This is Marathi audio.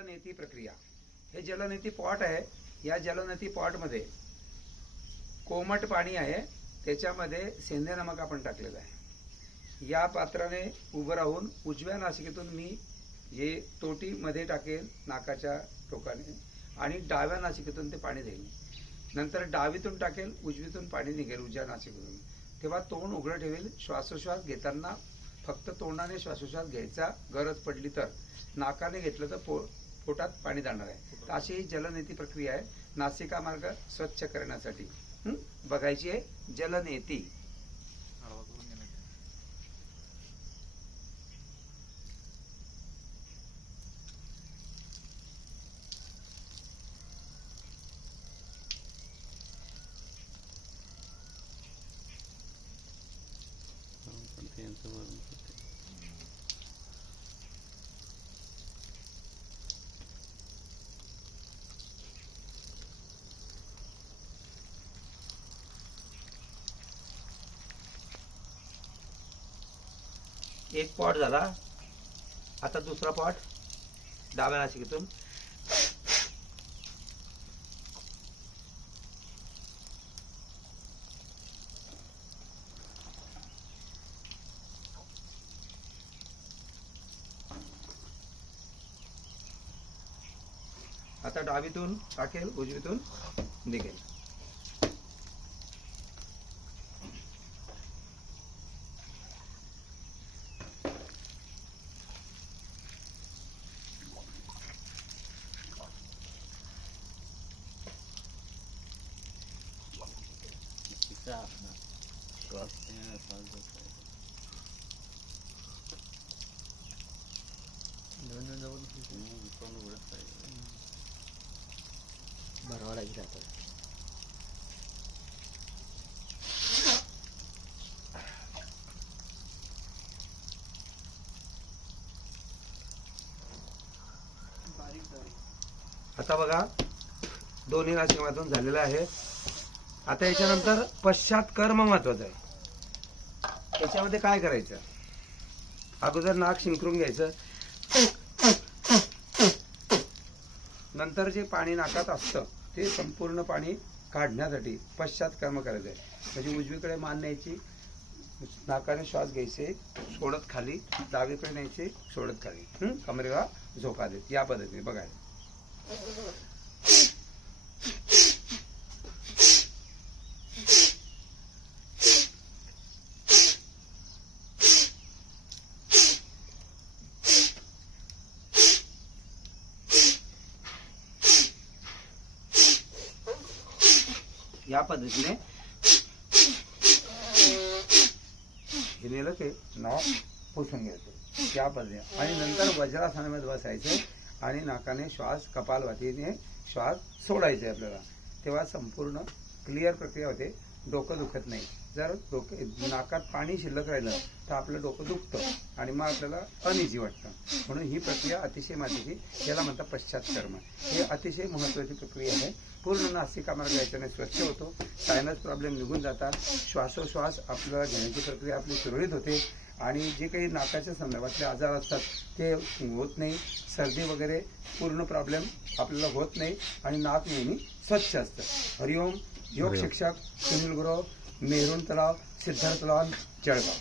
जलनेती प्रक्रिया. हे जलनेती पॉट आहे. या जलनेती पॉटमध्ये कोमट पाणी आहे. त्याच्यामध्ये सेंद्रिय नमक आपण टाकलेलं आहे. या पात्राने उभं राहून उजव्या नासिकेतून मी हे तोटीमध्ये टाकेल नाकाच्या टोकाने आणि डाव्या नासिकेतून ते पाणी देईल नंतर डावीतून टाकेल उजवीतून पाणी निघेल उजव्या नाशिकेतून. तेव्हा तोंड उघडं ठेवेल श्वासोश्वास घेताना फक्त तोंडाने श्वासोश्वास घ्यायचा गरज पडली तर. नाकाने घेतलं तर पो पोटात पाणी जाणार आहे. तर अशी ही जलनेती प्रक्रिया आहे. नासिका मार्ग स्वच्छ करण्यासाठी. बघायची आहे जलनेती पण ते यांचं वरून होते. एक पॉट झाला. आता दुसरा पॉट डाव्या नाशिकेतून. आता डावीतून टाकेल उजवीतून निघेल. तिचा श्वास ते लागेल आता आता बघा दोन्ही राशिकामातून झालेलं आहे. आता याच्यानंतर पश्चात कर्म महत्वाचं आहे. याच्यामध्ये काय करायचं? अगोदर नाक शिंकरून घ्यायचं. नंतर जे पाणी नाकात असतं ते संपूर्ण पाणी काढण्यासाठी पश्चात कर्म करायचं. आहे म्हणजे उजवीकडे मान न्यायची नाकाने श्वास घ्यायचे सोडत खाली डावीकडे न्यायचे सोडत खाली. कमरेला झोका देत. या पद्धतीने बघायला या पद्धतीने. हे नेलं की नाव पुसून घ्यायचं या पद्धतीने. आणि नंतर वज्रासनामध्ये बसायचे आणि नाकाने श्वास कपालभातीने श्वास सोडायचे आपल्याला. तेव्हा संपूर्ण क्लिअर प्रक्रिया होते. डोकं दुखत नाही. जर डोके नाकात पाणी शिल्लक राहिलं तर आपलं डोकं दुखतं आणि मग आपल्याला अनिजी वाटतं. म्हणून ही प्रक्रिया अतिशय महत्वाची याला म्हणतात पश्चात्कर्म हे अतिशय महत्वाची प्रक्रिया आहे. पूर्ण नासिका मार्ग याच्याने स्वच्छ होतो. सायनस प्रॉब्लेम निघून जातात. श्वासोश्वास आपल्याला घेण्याची प्रक्रिया आपली सुरळीत होते. आणि जे काही नाकाच्या संदर्भातले आजार असतात ते होत नाही. सर्दी वगैरे पूर्ण प्रॉब्लेम आपल्याला होत नाही. आणि नाक नेहमी स्वच्छ असतं. हरिओम. योग शिक्षक सुनील गुरव मेहरून तलाव सिद्धार्थ तलाव जळगाव.